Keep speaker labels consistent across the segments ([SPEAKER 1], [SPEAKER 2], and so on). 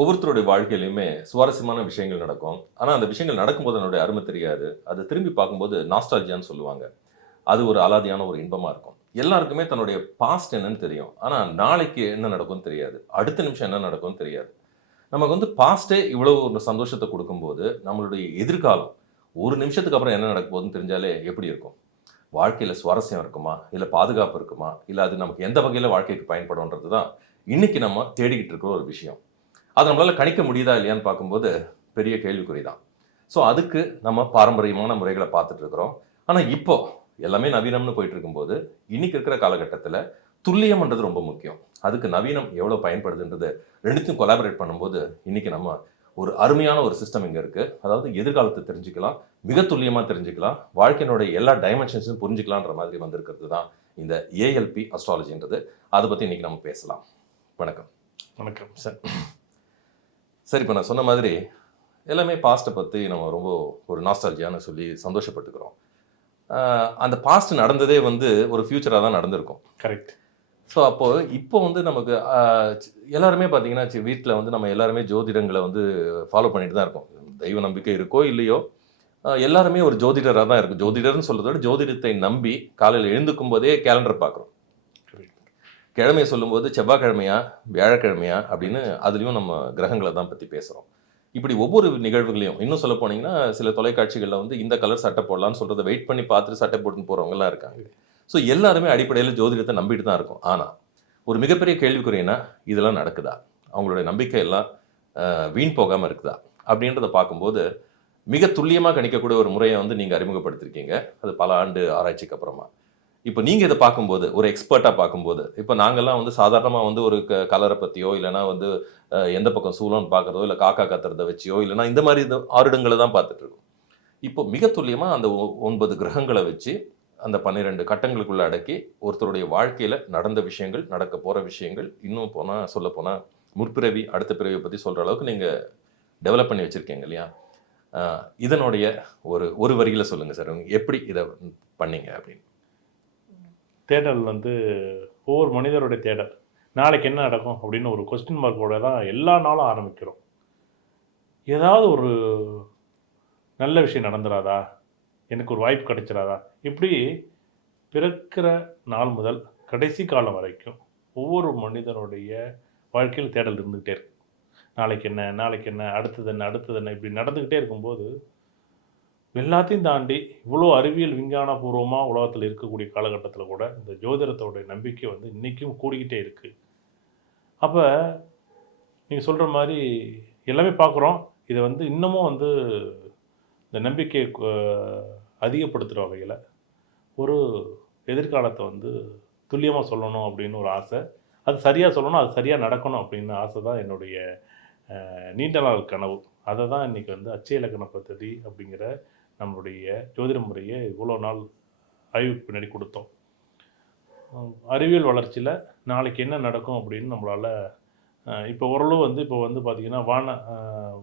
[SPEAKER 1] ஒவ்வொருத்தருடைய வாழ்க்கையிலையுமே சுவாரஸ்யமான விஷயங்கள் நடக்கும். ஆனால் அந்த விஷயங்கள் நடக்கும்போது அதனுடைய அருமை தெரியாது. அதை திரும்பி பார்க்கும்போது நாஸ்டாலஜியான்னு சொல்லுவாங்க. அது ஒரு அலாதியான ஒரு இன்பமாக இருக்கும். எல்லாருக்குமே தன்னுடைய பாஸ்ட் என்னன்னு தெரியும். ஆனால் நாளைக்கு என்ன நடக்கும்னு தெரியாது. அடுத்த நிமிஷம் என்ன நடக்கும்னு தெரியாது. நமக்கு வந்து பாஸ்ட்டே இவ்வளோ ஒரு சந்தோஷத்தை கொடுக்கும்போது நம்மளுடைய எதிர்காலம் ஒரு நிமிஷத்துக்கு அப்புறம் என்ன நடக்க போகுதுன்னு தெரிஞ்சாலே எப்படி இருக்கும்? வாழ்க்கையில் சுவாரஸ்யம் இருக்குமா? இல்லை பாதுகாப்பு இருக்குமா? இல்லை அது நமக்கு எந்த வகையில் வாழ்க்கைக்கு பயன்படும்ன்றது தான் இன்னைக்கு நம்ம தேடிக்கிட்டு இருக்கிற ஒரு விஷயம். அதை நம்மளால் கணிக்க முடியுதா இல்லையான்னு பார்க்கும்போது பெரிய கேள்விக்குறி தான் ஸோ அதுக்கு நம்ம பாரம்பரியமான முறைகளை பார்த்துட்டு இருக்கிறோம். ஆனால் இப்போ எல்லாமே நவீனம்னு போயிட்டு இருக்கும்போது இன்னைக்கு இருக்கிற காலகட்டத்தில் துல்லியம்ன்றது ரொம்ப முக்கியம். அதுக்கு நவீனம் எவ்வளோ பயன்படுதுன்றது ரெண்டுத்தையும் கொலாபரேட் பண்ணும்போது இன்னைக்கு நம்ம ஒரு அருமையான ஒரு சிஸ்டம் இங்கே இருக்குது அதாவது எதிர்காலத்தை தெரிஞ்சுக்கலாம் மிக துல்லியமாக தெரிஞ்சுக்கலாம் வாழ்க்கையினுடைய எல்லா டைமென்ஷன்ஸும் புரிஞ்சுக்கலான்ற மாதிரி வந்திருக்கிறது தான் இந்த ஏஎல்பி அஸ்ட்ராலஜின்றது அதை பற்றி இன்னைக்கு நம்ம பேசலாம். வணக்கம். வணக்கம் சார். சரி இப்போ நான் சொன்ன மாதிரி எல்லாமே பாஸ்ட்டை பற்றி நம்ம ரொம்ப ஒரு நாஸ்டாலஜியான்னு சொல்லி சந்தோஷப்பட்டுக்கிறோம். அந்த பாஸ்ட் நடந்ததே வந்து ஒரு ஃபியூச்சராக தான் நடந்திருக்கும். கரெக்ட் ஸோ அப்போ இப்போ வந்து நமக்கு எல்லாருமே பார்த்தீங்கன்னா வீட்டில் வந்து நம்ம எல்லாருமே ஜோதிடங்களை வந்து ஃபாலோ பண்ணிட்டு தான் இருக்கோம். தெய்வ நம்பிக்கை இருக்கோ இல்லையோ எல்லாருமே ஒரு ஜோதிடராக தான் இருக்கும். ஜோதிடர்னு சொல்றதை விட ஜோதிடத்தை நம்பி காலையில் எழுந்துக்கும் போதே கேலண்டர் பார்க்குறோம். கிழமையை சொல்லும்போது செவ்வாய்க்கிழமையா வியாழக்கிழமையா அப்படின்னு அதுலேயும் நம்ம கிரகங்களை தான் பற்றி பேசுகிறோம் இப்படி ஒவ்வொரு நிகழ்வுகளையும் இன்னும் சொல்ல போனீங்கன்னா சில தொலைக்காட்சிகளில் வந்து இந்த கலர் சட்டை போடலாம்னு சொல்கிறத வெயிட் பண்ணி பார்த்துட்டு சட்டை போட்டுன்னு போகிறவங்கலாம் இருக்காங்க. ஸோ எல்லாருமே அடிப்படையில் ஜோதிடத்தை நம்பிட்டு தான் இருக்கும். ஆனால் ஒரு மிகப்பெரிய கேள்விக்குறினா இதெல்லாம் நடக்குதா? அவங்களுடைய நம்பிக்கை எல்லாம் வீண் போகாமல் இருக்குதா? அப்படின்றத பார்க்கும்போது மிக துல்லியமாக கணிக்கக்கூடிய ஒரு முறையை வந்து நீங்கள் அறிமுகப்படுத்திருக்கீங்க. அது பல ஆண்டு ஆராய்ச்சிக்கு அப்புறமா. இப்போ நீங்கள் இதை பார்க்கும்போது ஒரு எக்ஸ்பர்ட்டாக பார்க்கும்போது இப்போ நாங்கள்லாம் வந்து சாதாரணமாக வந்து ஒரு க கலரை பற்றியோ இல்லைனா வந்து எந்த பக்கம் சூழல்னு பார்க்குறதோ இல்லை காக்கா கத்துறதை வச்சியோ இல்லைனா இந்த மாதிரி இது ஆருடங்களை தான் பார்த்துட்ருக்கோம் இப்போ மிக துல்லியமாக அந்த ஒ- ஒன்பது கிரகங்களை வச்சு அந்த பன்னிரெண்டு கட்டங்களுக்குள்ள அடக்கி ஒருத்தருடைய வாழ்க்கையில் நடந்த விஷயங்கள் நடக்க போகிற விஷயங்கள் இன்னும் போனால் சொல்ல போனால் முற்பிறவி அடுத்த பிறவியை பற்றி சொல்கிற அளவுக்கு நீங்கள் டெவலப் பண்ணி வச்சுருக்கீங்க இல்லையா? இதனுடைய ஒரு ஒரு வரியில் சொல்லுங்கள் சார். எப்படி இதை பண்ணீங்க அப்படின்னு.
[SPEAKER 2] தேடல் வந்து ஒவ்வொரு மனிதருடைய தேடல். நாளைக்கு என்ன நடக்கும் அப்படின்னு ஒரு கொஸ்டின் மார்க்கோட தான் எல்லா நாளும் ஆரம்பிக்கிறோம். ஏதாவது ஒரு நல்ல விஷயம் நடந்துடாதா எனக்கு ஒரு வாய்ப்பு கிடைச்சிடாதா இப்படி பிறக்கிற நாள் முதல் கடைசி காலம் வரைக்கும் ஒவ்வொரு மனிதனுடைய வாழ்க்கையில் தேடல் இருந்துக்கிட்டே இருக்கு நாளைக்கு என்ன நாளைக்கு என்ன அடுத்தது என்ன அடுத்தது என்ன இப்படி நடந்துக்கிட்டே இருக்கும்போது எல்லாத்தையும் தாண்டி இவ்வளோ அறிவியல் விஞ்ஞான பூர்வமாக உலகத்தில் இருக்கக்கூடிய காலகட்டத்தில் கூட இந்த ஜோதிடத்தோடைய நம்பிக்கை வந்து இன்றைக்கும் கூடிக்கிட்டே இருக்குது அப்போ நீங்கள் சொல்கிற மாதிரி எல்லாமே பார்க்குறோம் இதை வந்து இன்னமும் வந்து இந்த நம்பிக்கையை அதிகப்படுத்துகிற வகையில் ஒரு எதிர்காலத்தை வந்து துல்லியமாக சொல்லணும் அப்படின்னு ஒரு ஆசை. அது சரியாக சொல்லணும் அது சரியாக நடக்கணும் அப்படின்னு ஆசை தான் என்னுடைய நீண்ட நாள் கனவு. அதை தான் இன்றைக்கி வந்து அச்சய இலக்கண பദ്ധதி அப்படிங்கிற நம்மளுடைய ஜோதிட முறையை இவ்வளோ நாள் ஆய்வுக்கு பின்னாடி கொடுத்தோம். அறிவியல் வளர்ச்சியில் நாளைக்கு என்ன நடக்கும் அப்படின்னு நம்மளால் இப்போ ஓரளவு வந்து இப்போ வந்து பார்த்திங்கன்னா வான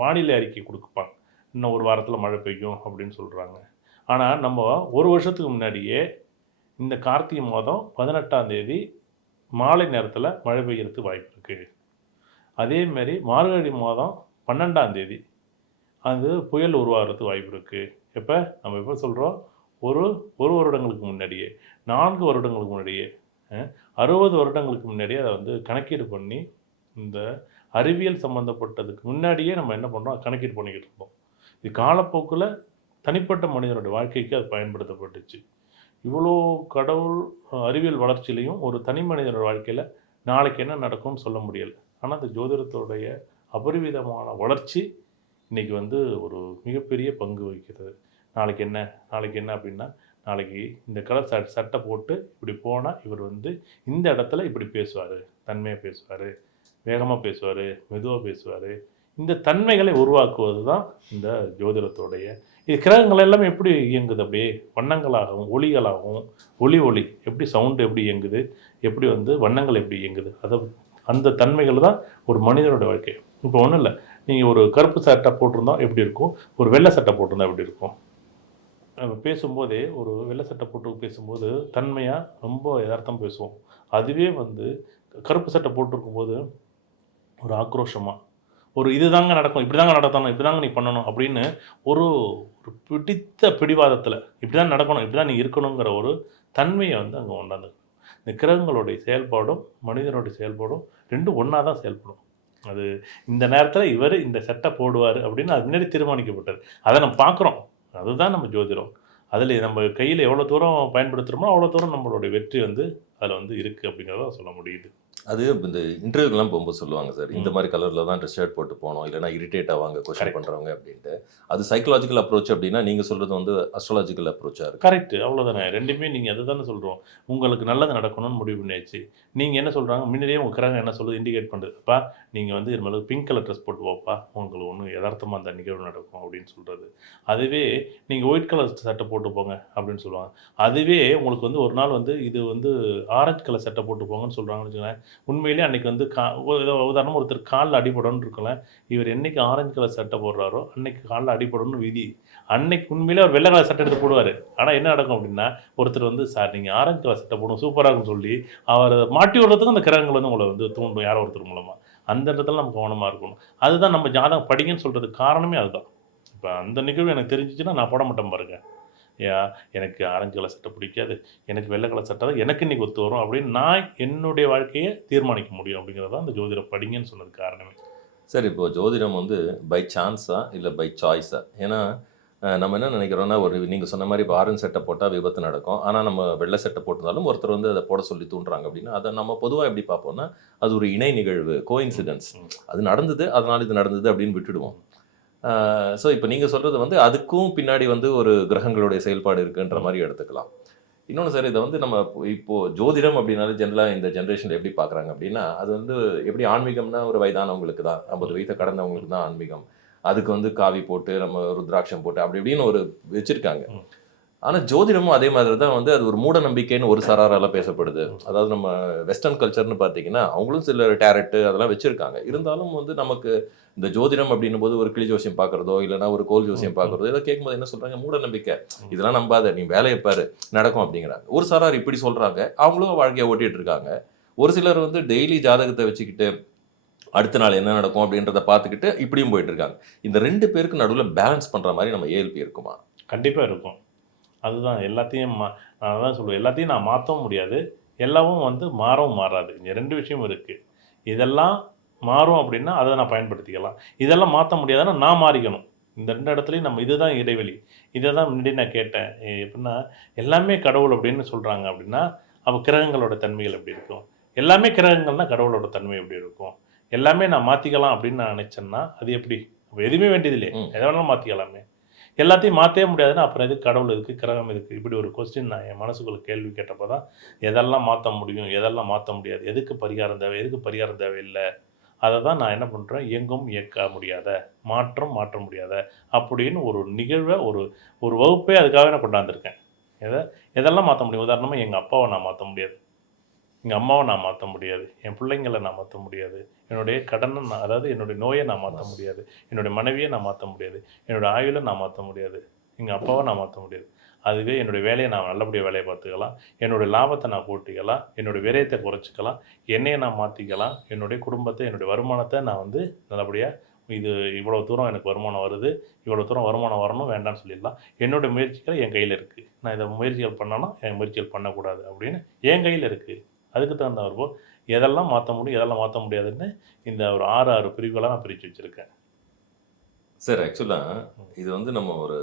[SPEAKER 2] வானிலை அறிக்கை கொடுப்பாங்க. இன்னும் ஒரு வாரத்தில் மழை பெய்யும் அப்படின்னு சொல்கிறாங்க ஆனால் நம்ம ஒரு வருஷத்துக்கு முன்னாடியே இந்த கார்த்திகை மாதம் பதினெட்டாம் தேதி மாலை நேரத்தில் மழை பெய்யறதுக்கு வாய்ப்பு இருக்குது அதேமாரி மார்கழி மாதம் பன்னெண்டாம் தேதி அது புயல் உருவாகிறதுக்கு வாய்ப்பு இருக்குது எப்போ? நம்ம எப்போ சொல்கிறோம் ஒரு ஒரு வருடங்களுக்கு முன்னாடியே. நான்கு வருடங்களுக்கு முன்னாடியே. அறுபது வருடங்களுக்கு முன்னாடியே அதை வந்து கணக்கீடு பண்ணி இந்த அறிவியல் சம்மந்தப்பட்டதுக்கு முன்னாடியே நம்ம என்ன பண்ணுறோம் கணக்கீடு பண்ணிக்கிட்டு இருந்தோம். இது காலப்போக்கில் தனிப்பட்ட மனிதனுடைய வாழ்க்கைக்கு அது பயன்படுத்தப்பட்டுச்சு. இவ்வளோ கடவுள் அறிவியல் வளர்ச்சியிலையும் ஒரு தனி மனிதனோட வாழ்க்கையில் நாளைக்கு என்ன நடக்கும்னு சொல்ல முடியலை. ஆனால் அந்த ஜோதிடத்தோடைய அபரிவிதமான வளர்ச்சி இன்னைக்கு வந்து ஒரு மிகப்பெரிய பங்கு வகிக்கிறது. நாளைக்கு என்ன நாளைக்கு என்ன அப்படின்னா நாளைக்கு இந்த கலர் சட் சட்டை போட்டு இப்படி போனால் இவர் வந்து இந்த இடத்துல இப்படி பேசுவார் தன்மையாக பேசுவார் வேகமாக பேசுவார் மெதுவாக பேசுவார். இந்த தன்மைகளை உருவாக்குவது தான் இந்த ஜோதிடத்தோடைய இது கிரகங்கள் எல்லாமே எப்படி இயங்குது அப்படியே? வண்ணங்களாகவும் ஒளிகளாகவும் ஒளி ஒளி. எப்படி சவுண்டு எப்படி இயங்குது? எப்படி வந்து வண்ணங்கள் எப்படி இயங்குது? அதை அந்த தன்மைகள் தான் ஒரு மனிதனோட வாழ்க்கை. இப்போ ஒன்றும் இல்லை. நீங்கள் ஒரு கருப்பு சட்டை போட்டிருந்தா எப்படி இருக்கும்? ஒரு வெள்ளை சட்டை போட்டிருந்தா எப்படி இருக்கும்? நம்ம பேசும்போதே ஒரு வெள்ளை சட்டை போட்டு பேசும்போது தன்மையாக ரொம்ப யதார்த்தம் பேசுவோம். அதுவே வந்து கருப்பு சட்டை போட்டிருக்கும் போது ஒரு ஆக்ரோஷமாக ஒரு இதுதாங்க நடக்கும் இப்படி தாங்க நடத்தணும் இப்படிதாங்க நீ பண்ணணும் அப்படின்னு ஒரு ஒரு பிடித்த பிடிவாதத்தில் இப்படிதான் நடக்கணும் இப்படிதான் நீ இருக்கணுங்கிற ஒரு தன்மையை வந்து அங்கே கொண்டாந்து இந்த கிரகங்களுடைய செயல்பாடும் மனிதனுடைய செயல்பாடும் ரெண்டும் ஒன்றா தான் செயல்படும். அது இந்த நேரத்தில் இவர் இந்த சட்டை போடுவார் அப்படின்னு அது முன்னாடி தீர்மானிக்கப்பட்டது. அதை நம்ம பார்க்குறோம். அதுதான் நம்ம ஜோதிடம். அதில் நம்ம கையில் எவ்வளோ தூரம் பயன்படுத்துகிறோமோ அவ்வளோ தூரம் நம்மளுடைய வெற்றி வந்து அதில் வந்து இருக்குது அப்படிங்கிறத சொல்ல முடியுது.
[SPEAKER 1] அது இந்த இன்டர்வியூக்கெல்லாம் போகும்போது சொல்லுவாங்க சார் இந்த. மாதிரி கலரில் தான் ட்ரெஸ் ஷர்ட் போட்டு போகணும் இல்லைனா இரிட்டேட் ஆவாங்க கொஸ்டின். பண்ணுறவங்க அப்படின்ட்டு. அது சைக்கலாஜிக்கல் அப்ரோச் அப்படின்னா நீங்கள் சொல்கிறது வந்து அஸ்ட்ராலஜிக்கல் அப்ரோச்சாக இருக்கு.
[SPEAKER 2] கரெக்ட் அவ்வளோதானே ரெண்டுமே நீங்கள் அதை தானே சொல்கிறோம் உங்களுக்கு நல்லது நடக்கணும்னு முடிவு பண்ணியாச்சு. நீங்கள் என்ன சொல்கிறாங்க முன்னாடியே உங்கள் கிரகம் என்ன சொல்லுது? இண்டிகேட் பண்ணுது. அப்பா நீங்கள் வந்து இது மேலே பிங்க் கலர் ட்ரெஸ் போட்டு போப்பா. உங்களுக்கு ஒன்றும் யதார்த்தமாக அந்த நிகழ்வு நடக்கும் அப்படின்னு சொல்கிறது அதுவே நீங்கள் ஒயிட் கலர் சட்டை போட்டு போங்க அப்படின்னு சொல்லுவாங்க. அதுவே உங்களுக்கு வந்து ஒரு நாள் வந்து இது வந்து ஆரஞ்சு கலர் சட்டை போட்டு போங்கன்னு சொல்கிறாங்கன்னு வச்சுக்கோங்களேன். உண்மையிலேயே அன்னைக்கு வந்து கா உதாரணம் ஒருத்தர் காலில் அடிபடணும்னு இருக்கல இவர் என்னைக்கு ஆரஞ்சு கலர் சட்டை போடுறாரோ அன்னைக்கு காலில் அடிபடணும்னு விதி. அன்னைக்கு உண்மையிலே அவர் வெள்ளை கலர் சட்டை எடுத்து போடுவார். ஆனால் என்ன நடக்கும் அப்படின்னா ஒருத்தர் வந்து சார் நீங்கள் ஆரஞ்சு கலர் சட்டை போடும் சூப்பராக இருக்கும்னு சொல்லி அவர் மாட்டி விடுறதுக்கும் அந்த கிரகங்கள் வந்து உங்களை வந்து தூண்டும் யாரோ ஒருத்தர் மூலமாக அந்த இடத்துல நம்ம கவனமாக இருக்கணும். அதுதான் நம்ம ஜாதகம் படிங்கன்னு சொல்கிறதுக்கு காரணமே அதுதான். இப்போ அந்த நிகழ்வு எனக்கு தெரிஞ்சிச்சுன்னா நான் போட மாட்டேன் பாருங்க. எனக்கு ஆரஞ்சு கலர் சட்டை பிடிக்காது எனக்கு வெள்ளை கலர் சட்டை தான் எனக்கு இன்னைக்கு ஒத்து வரும் அப்படின்னு நான் என்னுடைய வாழ்க்கையை தீர்மானிக்க முடியும் அப்படிங்கிறது தான் அந்த ஜோதிடம் படிங்கன்னு சொன்னது காரணமே.
[SPEAKER 1] சார் இப்போ ஜோதிடம் வந்து பை சான்ஸா இல்லை பை சாய்ஸா ஏன்னா நம்ம என்ன நினைக்கிறோம்னா ஒரு நீங்கள் சொன்ன மாதிரி இப்போ ஆரஞ்சு சட்டை போட்டால் விபத்து நடக்கும். ஆனால் நம்ம வெள்ளை சட்டை போட்டிருந்தாலும் ஒருத்தர் வந்து அதை போட சொல்லி தூண்டுறாங்க அப்படின்னா அதை நம்ம பொதுவாக எப்படி பார்ப்போம்னா அது ஒரு இணை நிகழ்வு கோஇன்சிடென்ஸ். அது நடந்தது அதனால இது நடந்தது அப்படின்னு விட்டுடுவோம். ஸோ இப்போ நீங்கள் சொல்கிறது வந்து அதுக்கும் பின்னாடி வந்து ஒரு கிரகங்களுடைய செயல்பாடு இருக்குன்ற மாதிரி எடுத்துக்கலாம். இன்னொன்று சார் இதை வந்து நம்ம இப்போ- ஜோதிடம் அப்படின்னாலே ஜென்ரலாக இந்த ஜென்ரேஷனில் எப்படி பார்க்குறாங்க அப்படின்னா அது வந்து எப்படி ஆன்மீகம்னா ஒரு வயதானவங்களுக்கு தான் ஐம்பது வயதை கடந்தவங்களுக்கு தான் ஆன்மீகம். அதுக்கு வந்து காவி போட்டு நம்ம ருத்ராட்சம் போட்டு அப்படி இப்படின்னு ஒரு வச்சுருக்காங்க. ஆனால் ஜோதிடமும் அதே மாதிரி தான் வந்து அது ஒரு மூட நம்பிக்கைன்னு ஒரு சராரால பேசப்படுது. அதாவது நம்ம வெஸ்டர்ன் கல்ச்சர்னு பார்த்தீங்கன்னா அவங்களும் சில டேரட்டு அதெல்லாம் வச்சுருக்காங்க. இருந்தாலும் வந்து நமக்கு இந்த ஜோதிடம் அப்படின்னும் போது ஒரு கிளி ஜோசியம் பார்க்குறதோ இல்லைன்னா ஒரு கோல் ஜோசியம் பார்க்குறதோ இதை கேட்கும்போது என்ன சொல்கிறாங்க மூட நம்பிக்கை இதெல்லாம் நம்பாத நீ வேலையை பாரு நடக்கும் அப்படிங்கிறாங்க. ஒரு சாரார் இப்படி சொல்கிறாங்க அவங்களும் வாழ்க்கையை ஓட்டிகிட்டு இருக்காங்க. ஒரு சிலர் வந்து டெய்லி ஜாதகத்தை வச்சுக்கிட்டு அடுத்த நாள் என்ன நடக்கும் அப்படின்றத பார்த்துக்கிட்டு இப்படியும் போயிட்டு இருக்காங்க. இந்த ரெண்டு பேருக்கு நடுவில் பேலன்ஸ் பண்ணுற மாதிரி நம்ம ஏஎல்பி இருக்குமா?
[SPEAKER 2] கண்டிப்பாக இருக்கும். அதுதான் எல்லாத்தையும் மா நான் தான் சொல்லுவேன். எல்லாத்தையும் நான் மாற்றவும் முடியாது. எல்லாமும் வந்து மாறவும் மாறாது. இங்கே ரெண்டு விஷயம் இருக்குது இதெல்லாம் மாறும் அப்படின்னா அதை நான் பயன்படுத்திக்கலாம். இதெல்லாம் மாற்ற முடியாதுன்னா நான் மாறிக்கணும். இந்த ரெண்டு இடத்துலையும் நம்ம இதுதான் இடைவெளி. இதை தான் முன்னாடி நான் கேட்டேன். எப்படின்னா எல்லாமே கடவுள் அப்படின்னு சொல்கிறாங்க அப்படின்னா அப்போ கிரகங்களோட தன்மைகள் எப்படி இருக்கும்? எல்லாமே கிரகங்கள்னா கடவுளோட தன்மை எப்படி இருக்கும்? எல்லாமே நான் மாற்றிக்கலாம் அப்படின்னு நான் நினச்சேன்னா அது எப்படி? அப்போ எதுவுமே வேண்டியதில்லையே. எதை வேணாலும் மாற்றிக்கலாமே எல்லாத்தையும் மாற்றவே முடியாதுன்னா அப்புறம் எது கடவுள் இருக்குது கிரகம் இருக்குது இப்படி ஒரு கொஸ்டின் நான் என் மனசுக்குள்ள கேள்வி கேட்டப்போ தான் எதெல்லாம் மாற்ற முடியும் எதெல்லாம் மாற்ற முடியாது எதுக்கு பரிகாரம் தேவை எதுக்கு பரிகாரம் தேவையில்லை? அதை தான் நான் என்ன பண்ணுறேன் எங்கும் இயக்க முடியாத மாற்றம் மாற்ற முடியாத அப்படின்னு ஒரு நிகழ்வை ஒரு ஒரு வகுப்பே அதுக்காக நான் கொண்டாந்துருக்கேன். எதை எதெல்லாம் மாற்ற முடியும்? உதாரணமாக எங்கள் அப்பாவை நான் மாற்ற முடியாது. எங்கள் அம்மாவை நான் மாற்ற முடியாது. என் பிள்ளைங்களை நான் மாற்ற முடியாது. என்னுடைய கடனை நான் அதாவது என்னுடைய நோயை நான் மாற்ற முடியாது. என்னுடைய மனைவியை நான் மாற்ற முடியாது. என்னோடய ஆயுளை நான் மாற்ற முடியாது. எங்கள் அப்பாவை நான் மாற்ற முடியாது. அதுவே என்னுடைய வேலையை நான் நல்லபடியாக வேலையை பார்த்துக்கலாம். என்னுடைய லாபத்தை நான் கூட்டிக்கலாம் என்னுடைய விரயத்தை குறைச்சிக்கலாம். என்னையை நான் மாற்றிக்கலாம் என்னுடைய குடும்பத்தை என்னுடைய வருமானத்தை நான் வந்து நல்லபடியாக இது இவ்வளோ தூரம் எனக்கு வருமானம் வருது. இவ்வளோ தூரம் வருமானம் வரணும் வேண்டாம்னு சொல்லிடலாம். என்னோட முயற்சிகள் என் கையில் இருக்குது நான் இதை முயற்சிகள் பண்ணனா என் முயற்சிகள் பண்ணக்கூடாது அப்படின்னு என் கையில் இருக்குது அதுக்கு தகுந்த வரும்போ எதெல்லாம் மாற்ற முடியும் எதெல்லாம் மாற்ற முடியாதுன்னு இந்த ஒரு ஆறு ஆறு பிரிவுகளாக நான் பிரித்து வச்சுருக்கேன்.
[SPEAKER 1] சார் ஆக்சுவலாக இது வந்து நம்ம ஒரு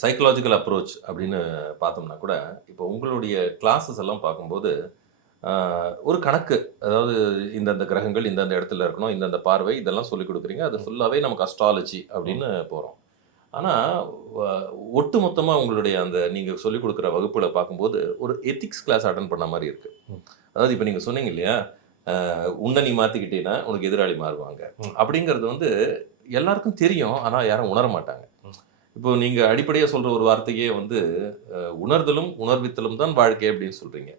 [SPEAKER 1] சைக்கலாஜிக்கல் அப்ரோச் அப்படின்னு பார்த்தோம்னா கூட இப்போ உங்களுடைய கிளாஸஸ் எல்லாம் பார்க்கும்போது ஒரு கணக்கு அதாவது இந்தந்த கிரகங்கள் இந்தந்த இடத்துல இருக்கணும் இந்தந்த பார்வை இதெல்லாம் சொல்லி கொடுக்குறீங்க. அது ஃபுல்லாகவே நமக்கு அஸ்ட்ராலஜி அப்படின்னு போகிறோம் ஆனால் ஒட்டு மொத்தமாக உங்களுடைய அந்த நீங்கள் சொல்லிக் கொடுக்குற வகுப்புல பார்க்கும்போது ஒரு எத்திக்ஸ் கிளாஸ் அட்டன் பண்ண மாதிரி இருக்கு. அதாவது இப்போ நீங்கள் சொன்னீங்க இல்லையா உன்னை நீ மாற்றிக்கிட்டீங்கன்னா உனக்கு எதிராளி மாறுவாங்க. அப்படிங்கிறது வந்து எல்லாருக்கும் தெரியும் ஆனால் யாரும் உணர மாட்டாங்க. இப்போ நீங்க அடிப்படையா சொல்ற ஒரு வார்த்தையே வந்து உணர்தலும் உணர்வித்தலும் தான் வாழ்க்கை அப்படின்னு சொல்றீங்க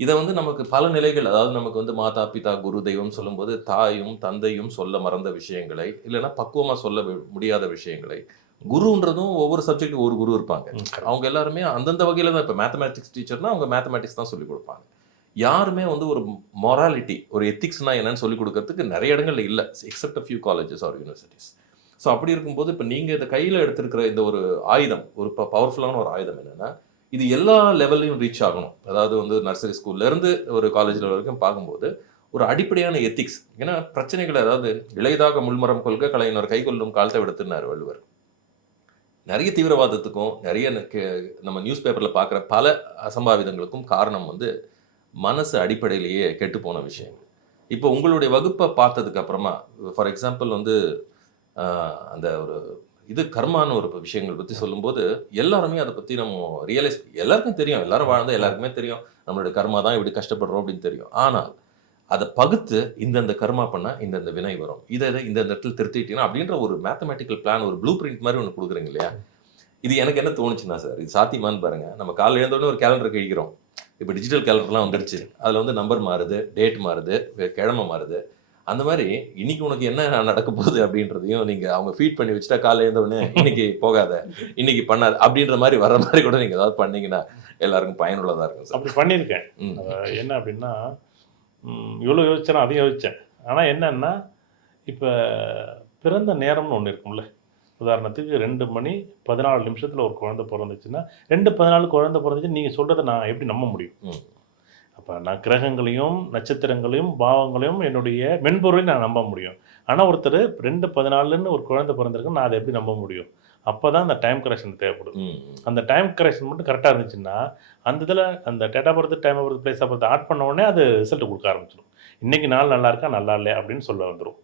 [SPEAKER 1] இதை வந்து நமக்கு பல நிலைகள் அதாவது நமக்கு வந்து மாதா பிதா குரு தெய்வம் சொல்லும்போது தாயும் தந்தையும் சொல்ல மறந்த விஷயங்களை இல்லைன்னா பக்குவமா சொல்ல முடியாத விஷயங்களை குருன்றதும் ஒவ்வொரு சப்ஜெக்ட்டுக்கு ஒரு குரு இருப்பாங்க. அவங்க எல்லாருமே அந்தந்த வகையில தான் இப்போ மேத்தமேட்டிக்ஸ் டீச்சர்னா அவங்க மேத்தமேட்டிக்ஸ் தான் சொல்லிக் கொடுப்பாங்க. யாருமே வந்து ஒரு மொராலிட்டி ஒரு எத்திக்ஸ்னா என்னன்னு சொல்லி கொடுக்கறதுக்கு நிறைய இடங்கள்ல இல்லை. Except a few colleges or universities so அப்படி இருக்கும்போது இப்போ நீங்கள் இதை கையில் எடுத்திருக்கிற இந்த ஒரு ஆயுதம் ஒரு பவர்ஃபுல்லான ஒரு ஆயுதம் என்னன்னா இது எல்லா லெவல்லையும் ரீச் ஆகணும். அதாவது வந்து நர்சரி ஸ்கூல்ல இருந்து ஒரு காலேஜ் வரைக்கும் பார்க்கும்போது ஒரு அடிப்படையான எத்திக்ஸ் ஏன்னா பிரச்சனைகள் அதாவது இளையதாக முள்மரம் கொள்க கலைஞர் கை கொள்ளும் காலத்தை விடுத்துனார் வள்ளுவர். நிறைய தீவிரவாதத்துக்கும் நிறைய நம்ம நியூஸ் பேப்பரில் பார்க்குற பல அசம்பாவிதங்களுக்கும் காரணம் வந்து மனசு அடிப்படையிலேயே கெட்டு போன விஷயங்கள் இப்போ உங்களுடைய வகுப்பை பார்த்ததுக்கு அப்புறமா ஃபார் எக்ஸாம்பிள் வந்து அந்த ஒரு இது கர்மான்னு ஒரு விஷயங்கள் பற்றி சொல்லும்போது எல்லாருமே அதை பற்றி நம்ம ரியலைஸ் எல்லாருக்கும் தெரியும். எல்லாரும் வாழ்ந்தால் எல்லாருக்குமே தெரியும். நம்மளுடைய கர்மா தான் இப்படி கஷ்டப்படுறோம் அப்படின்னு தெரியும். ஆனால் அதை பகுத்து இந்தந்த கர்மா பண்ணால் இந்தந்த வினை வரும். இதை இதை இந்த இடத்துல திருத்திட்டீங்கன்னா அப்படின்ற ஒரு மேத்தமெட்டிக்கல் பிளான் ஒரு ப்ளூ பிரிண்ட் மாதிரி ஒன்று கொடுக்குறீங்க இல்லையா? இது எனக்கு என்ன தோணுச்சுன்னா சார் இது சாத்தியமான்னு பாருங்க. நம்ம காலையில் எழுந்தோடனே ஒரு கேலண்டர் கழிக்கிறோம் இப்போ டிஜிட்டல் கேலண்டர்லாம் வந்துருச்சு. அதில் வந்து நம்பர் மாறுது டேட் மாறுது கிழமை மாறுது. அந்த மாதிரி இன்னைக்கு உனக்கு என்ன நடக்க போகுது அப்படின்றதையும் நீங்க அவங்க ஃபீட் பண்ணி வச்சுட்டா காலையில் எழுந்த உடனே இன்னைக்கு போகாத இன்னைக்கு பண்ணாத அப்படின்ற மாதிரி வர மாதிரி கூட நீங்க ஏதாவது பண்ணீங்கன்னா எல்லாருக்கும் பயனுள்ளதா இருக்கும் சார்.
[SPEAKER 2] அப்படி பண்ணியிருக்கேன். என்ன அப்படின்னா இவ்வளோ யோசிச்சேன் அதையும் யோசித்தேன் ஆனால் என்னன்னா இப்போ பிறந்த நேரம்னு ஒன்று இருக்கும்ல. உதாரணத்துக்கு ரெண்டு மணி பதினாலு நிமிஷத்தில் ஒரு குழந்தை பிறந்துச்சுன்னா ரெண்டு பதினாலு குழந்தை பிறந்துச்சு நீங்கள் சொல்கிறத நான் எப்படி நம்ப முடியும். அப்போ நான் கிரகங்களையும் நட்சத்திரங்களையும் பாவங்களையும் என்னுடைய மென்பொருளையும் நான் நம்ப முடியும். ஆனால் ஒருத்தர் ரெண்டு பதினாலுன்னு ஒரு குழந்தை பிறந்திருக்கு நான் அதை எப்படி நம்ப முடியும்? அப்போ தான் அந்த டைம் கரெக்ஷன் தேவைப்படும். அந்த டைம் கரெக்ஷன் மட்டும் கரெக்டாக இருந்துச்சுன்னா அந்த இதில் அந்த டேட்டா பொறுத்து டைம் பொறுத்து பிளேஸாக பொறுத்து ஆட் பண்ண உடனே அது ரிசல்ட் கொடுக்க ஆரம்பிச்சிடும் இன்னைக்கு நாள் நல்லா இருக்கா நல்லா இல்லையா அப்படின்னு சொல்ல வந்துடும்